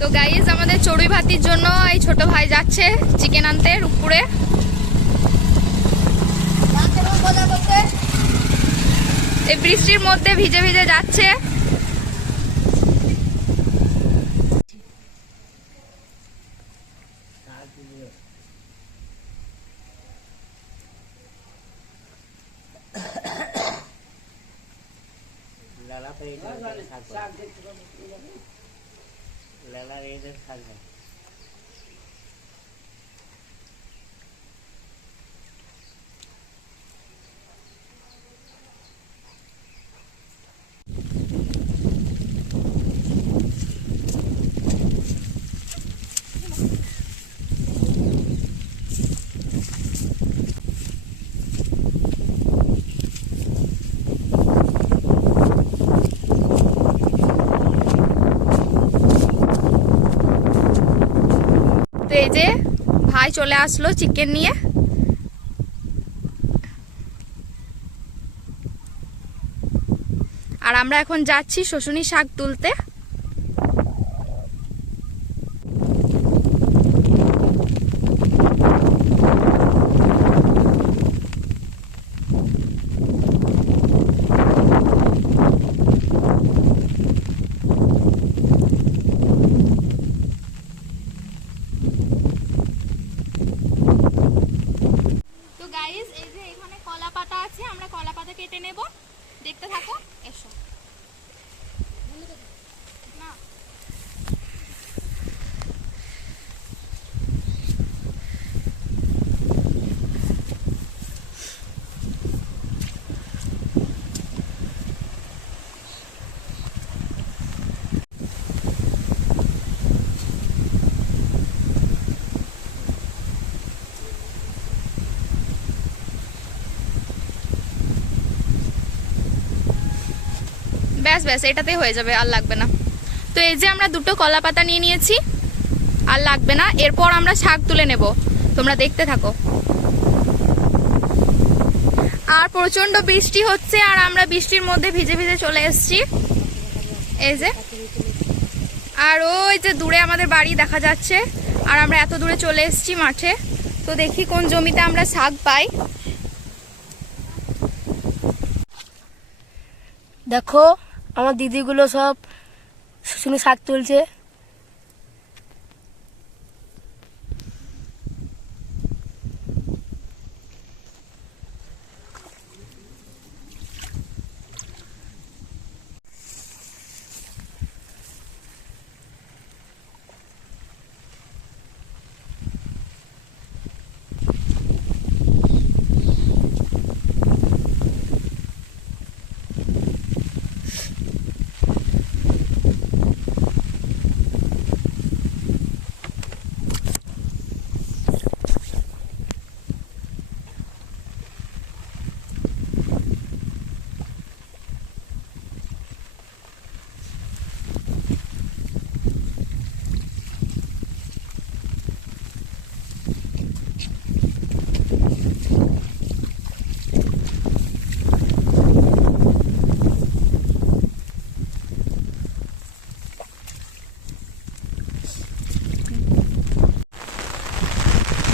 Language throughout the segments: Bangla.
তো গাইস আমাদের চড়ুই ভাতির জন্য এই ছোট ভাই যাচ্ছে চিকেন আনতে রূপপুরে। এই বৃষ্টির মধ্যে ভিজে ভিজে যাচ্ছে। এই যে ভাই চলে আসলো চিকেন নিয়ে। আর আমরা এখন যাচ্ছি শুশুনি শাক তুলতে। আমরা কলা পাতা কেটে নেব, দেখতে থাকো। এসো না ব্যাস ব্যাস এটাতেই হয়ে যাবে, আর লাগবে না। তো এই যে আমরা দুটো কলা পাতা নিয়ে নিয়েছি, আর লাগবে না। এরপর আমরা শাক তুলে নেব, তোমরা দেখতে থাকো। আর প্রচন্ড বৃষ্টি হচ্ছে, আর আমরা বৃষ্টির মধ্যে ভিজে ভিজে চলে এসেছি। এই যে, আর ওই যে দূরে আমাদের বাড়ি দেখা যাচ্ছে, আর আমরা এত দূরে চলে এসেছি মাঠে। তো দেখি কোন জমিতে আমরা শাক পাই। দেখো আমার দিদিগুলো সব শুশুনি শাক তুলছে।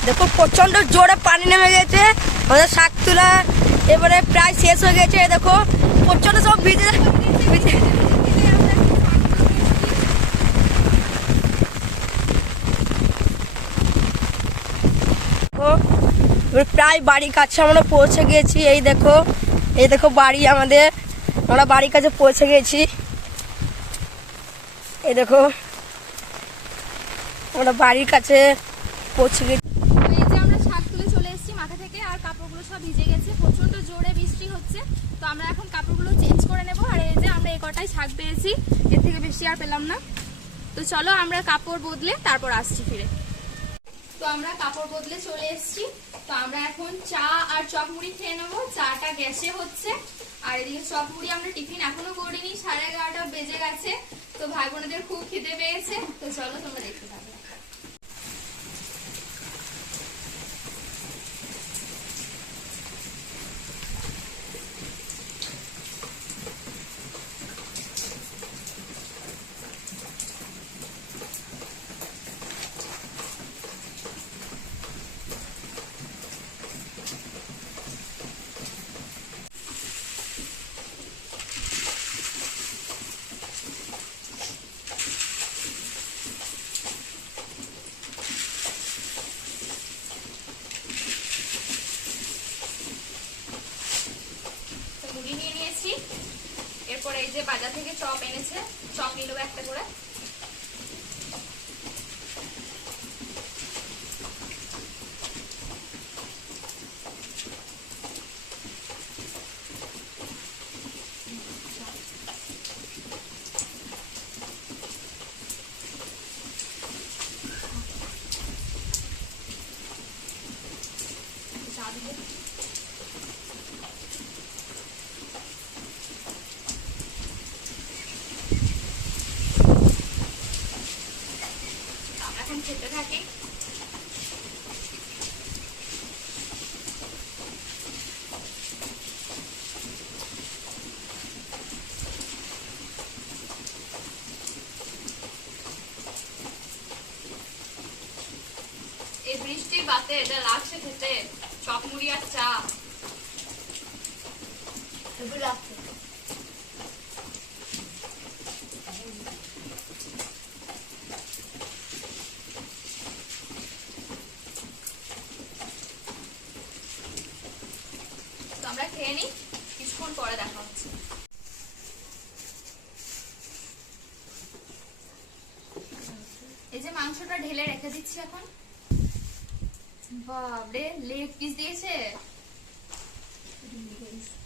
দেখো প্রচন্ড জোরে পানি নেমে গেছে, আমাদের শাক তোলা এবারে প্রায় শেষ হয়ে গেছে। দেখো প্রচন্ড সব ভিজে প্রায় বাড়ির কাছে আমরা পৌঁছে গেছি। এই দেখো বাড়ি আমাদের, আমরা বাড়ির কাছে পৌঁছে গেছি। এই দেখো আমরা বাড়ির কাছে পৌঁছে গেছি। আমরা শাক তুলে চলে এসেছি মাথা থেকে, আর কাপড়গুলো সব ভিজে গেছে, প্রচন্ড জোরে বৃষ্টি হচ্ছে। তো আমরা এখন কাপড়গুলো চেঞ্জ করে নেব। আর এই যে আমরা এই কটাই শাক পেয়েছি, এর থেকে বেশি আর পেলাম না। তো চলো আমরা কাপড় বদলে তারপর আসছি ফিরে। তো আমরা কাপড় বদলে চলে এসেছি। তো আমরা এখন চা আর চপ মুড়ি খেয়ে নেবো। চাটা গ্যাসে হচ্ছে, আর এদিকে চপ মুড়ি আমরা টিফিন এখনো করিনি, 11:30 বেজে গেছে। তো ভাই বোনদের খুব খিদে পেয়েছে। তো চলো তোমরা দেখতে থাকো। চপ এনেছে, চপ নিয়ে নেবো একটা করে। এখন খেতে থাকি। এই বৃষ্টির বাতে এটা লাগছে খেতে, চপ মুড়ি আর চা। লাগছে তো আমরা খেয়ে নিই, কিছুক্ষণ পরে দেখা হচ্ছে। এই যে মাংসটা ঢেলে রেখে দিচ্ছি এখন। বাবরে, লেগ পিস দিয়েছে,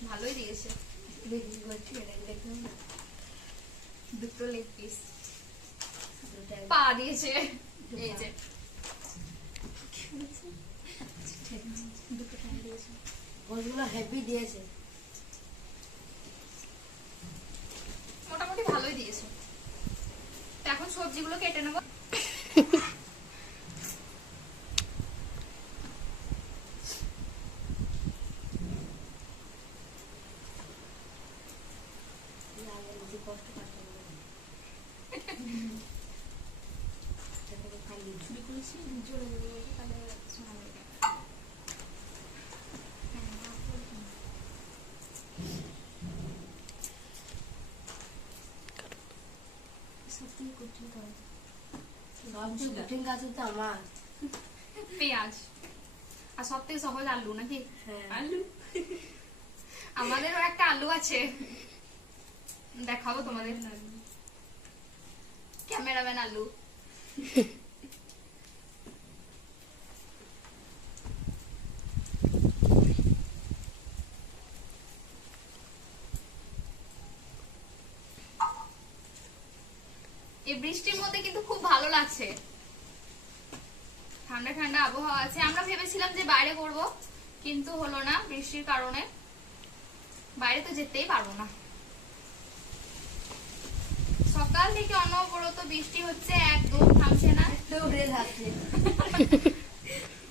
ভালোই দিয়েছে। দুটো লেগ পিস, পা দিয়েছে। এই যে দুটো টান দিয়েছে, গোলগুলো হেভি দিয়েছে। মোটামুটি ভালোই দিয়েছে। তো এখন সবজিগুলো কেটে নেবো। আমার পেঁয়াজ আর সব থেকে সহজ আলু নাকি? হ্যাঁ। আলু, আমাদেরও একটা আলু আছে, দেখাবো তোমাদের। ক্যামেরাম্যান আলু। এই বৃষ্টির মধ্যে কিন্তু খুব ভালো লাগছে, ঠান্ডা ঠান্ডা আবহাওয়া আছে। আমরা ভেবেছিলাম যে বাইরে করব, কিন্তু হলো না বৃষ্টির কারণে। বাইরে তো যেতেই পারবো না। সকাল থেকে অনবরত বৃষ্টি হচ্ছে, একদম থামছে না। দৌড়ে যাচ্ছে।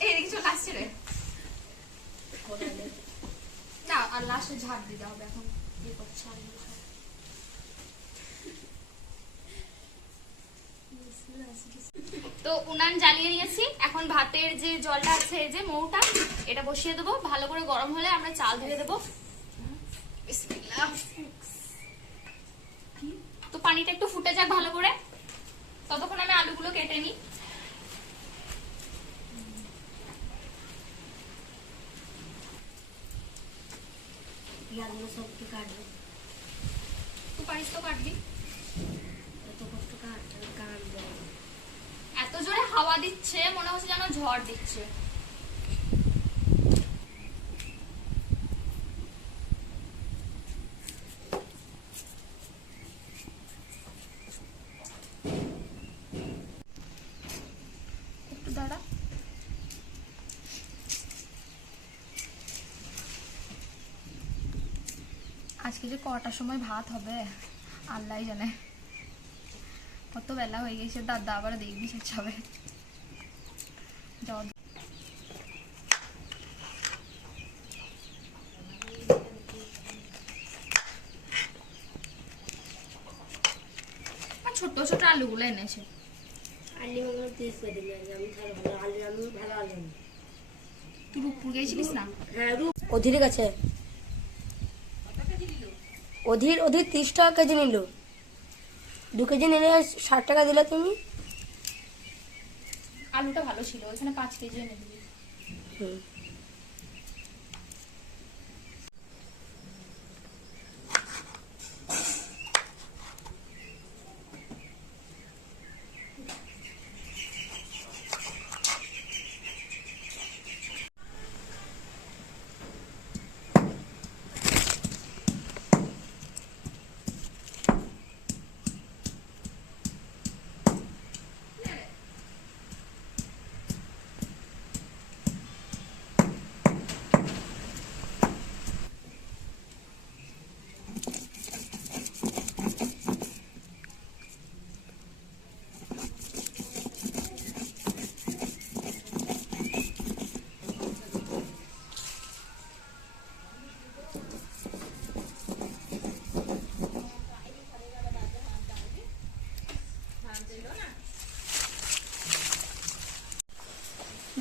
এদিকে চলে আসছে রে না, আর লাস্টে ঝাড় দিতে হবে। এখন কি করছে তো উনান জ্বালিয়ে নিয়েছি। এখন ভাতের যে জলটা আছে, এই যে মৌটা, এটা বসিয়ে দেবো। ভালো করে গরম হলে আমরা চাল ধুয়ে দেবো। বিসমিল্লাহ। তো পানিটা একটু ফুটে যাক ভালো করে, ততক্ষণ আমি আলুগুলো কেটে নিই। সবকে কাটবে, তুই পারিস তো কাটবি। এত কষ্ট কাটবে। এত জোরে হাওয়া দিচ্ছে, মনে হচ্ছে যেন ঝড় দিচ্ছে। একটু দাঁড়া। আজকে যে কটার সময় ভাত হবে আল্লাহ জানে। কত বেলা হয়ে গেছে, দাদা আবার দেখবি শেষ হবে। ছোট ছোট আলুগুলো এনেছে। তুই রূপপুর গেছিলিস না? অধীর কাছে অধীর 30 টাকা কেজি নিল। 2 কেজি নিলে 60 টাকা দিলে তুমি। আলুটা ভালো ছিল, ওখানে 5 কেজি এনে দিবি।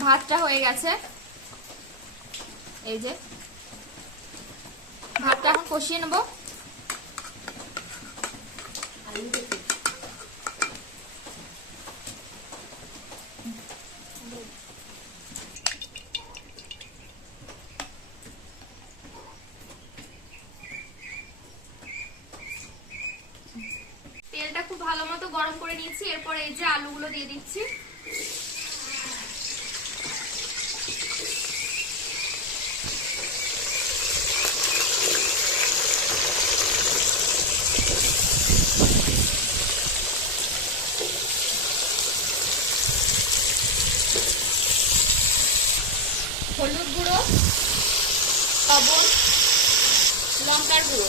ভাতটা হয়ে গেছে, এই যে ভাতটা এখন কষিয়ে নেব। তেলটা খুব ভালো মতো গরম করে নিয়েছি, এরপর এই যে আলুগুলো দিয়ে দিচ্ছি। হলুদ গুঁড়ো, লবণ, লঙ্কার গুঁড়ো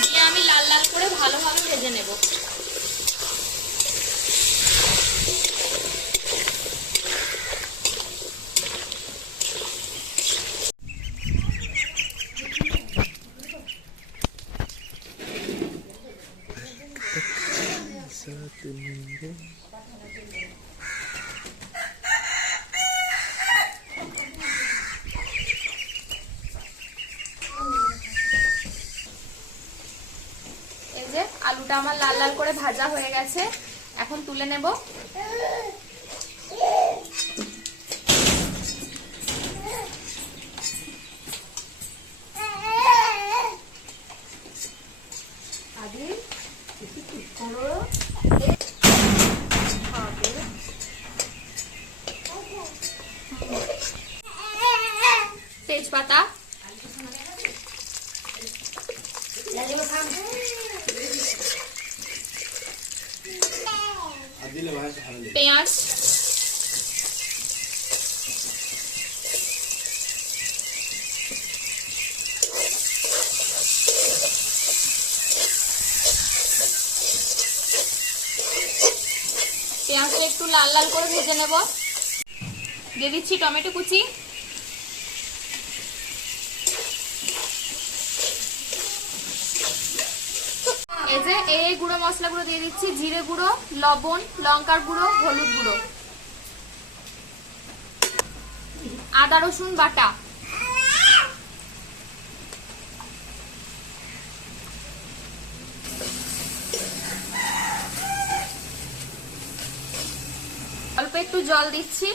দিয়ে আমি লাল লাল করে ভালোভাবে ভেজে নেব। এই যে আলুটা আমার লাল লাল করে ভাজা হয়ে গেছে, এখন তুলে নেব। তেজপাতা, পেঁয়াজ, পেঁয়াজটা একটু লাল লাল করে ভেজে নেব। দিয়ে দিচ্ছি টমেটো কুচি, এই যে এই গুঁড়ো মশলাগুলো দিয়ে দিচ্ছি, জিরে গুঁড়ো, লবণ, লঙ্কার গুঁড়ো, হলুদ গুঁড়ো, আদা রসুন বাটা, অল্প একটু জল দিচ্ছি।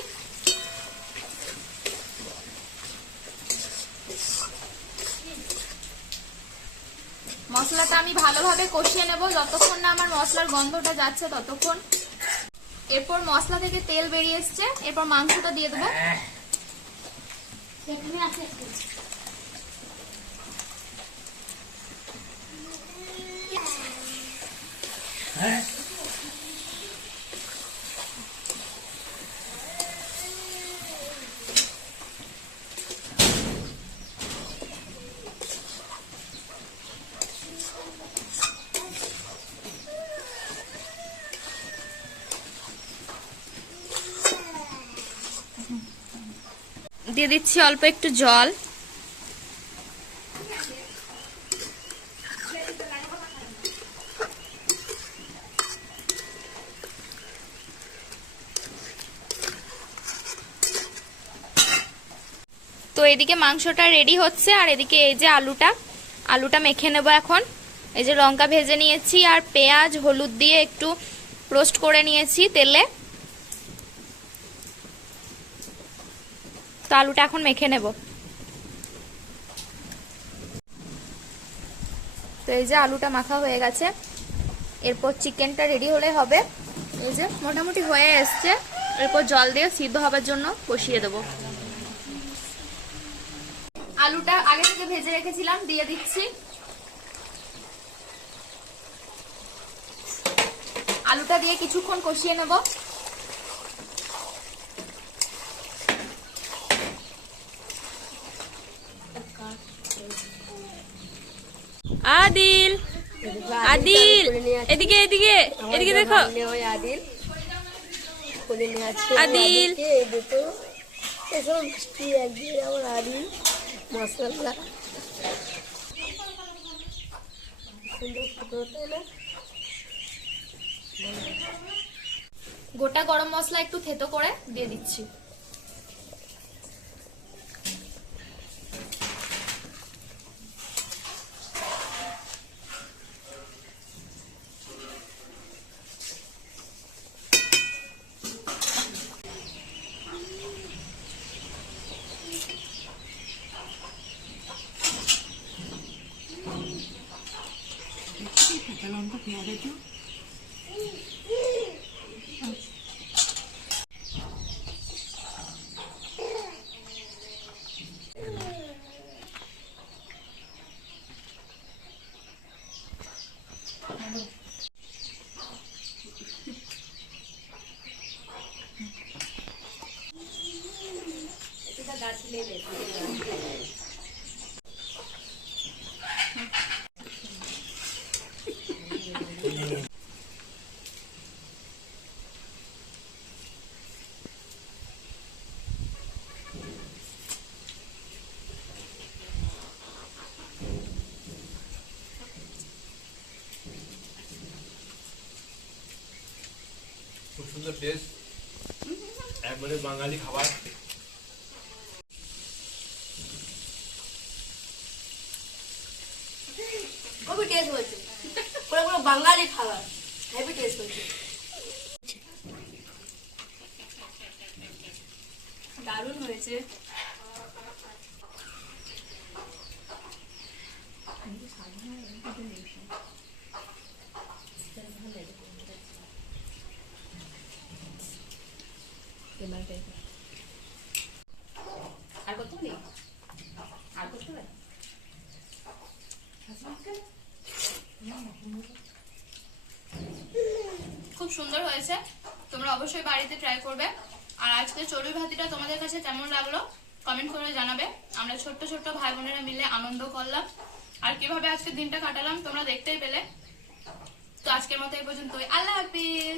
মশলাটা আমি ভালোভাবে কষিয়ে নেব, যতক্ষণ না আমার মশলার গন্ধটা যাচ্ছে ততক্ষণ। এরপর মশলা থেকে তেল বেরিয়ে এসছে, এরপর মাংসটা দিয়ে দেবো। দিয়ে দিচ্ছি অল্প একটু জল। তো এদিকে মাংসটা রেডি হচ্ছে, আর এদিকে এই যে আলুটা মেখে নেব এখন। এই যে লঙ্কা ভেজে নিয়েছি আর পেঁয়াজ হলুদ দিয়ে একটু রোস্ট করে নিয়েছি তেলে। তো আলুটা এখন মেখে নেব। তো এই যে আলুটা মাখা হয়ে গেছে, এরপর চিকেনটা রেডি হলে হবে। এই যে মোটামুটি হয়ে এসছে, এরপর জল দিয়ে সিদ্ধ হবার জন্য বসিয়ে দেব। আলুটা আগে থেকে ভেজে রেখেছিলাম, দিয়ে দিচ্ছি। আলুটা দিয়ে কিছুক্ষণ কষিয়ে নেব। আদিল, আদিল, এদিকে এদিকে এদিকে দেখো। আদিল, আদিল, মশলা গোটা গরম মশলা একটু থেতো করে দিয়ে দিচ্ছি। খুব সুন্দর টেস্ট, একবারে বাঙালি খাবার। খুবই টেস্ট হয়েছে, পুরো পুরো বাঙালি খাবার, হেভি টেস্ট হয়েছে। দারুণ হয়েছে। আর কত নেই, আর কত হবে? খুব সুন্দর হয়েছে, তোমরা অবশ্যই বাড়িতে ট্রাই করবে। আর আজকে চড়ুই ভাতিটা তোমাদের কাছে কেমন লাগলো কমেন্ট করে জানাবে। আমরা ছোট্ট ছোট্ট ভাই বোনেরা মিলে আনন্দ করলাম, আর কিভাবে আজকে দিনটা কাটালাম তোমরা দেখতেই পেলে। তো আজকের মতো এই পর্যন্তই, আল্লাহ হাফিজ।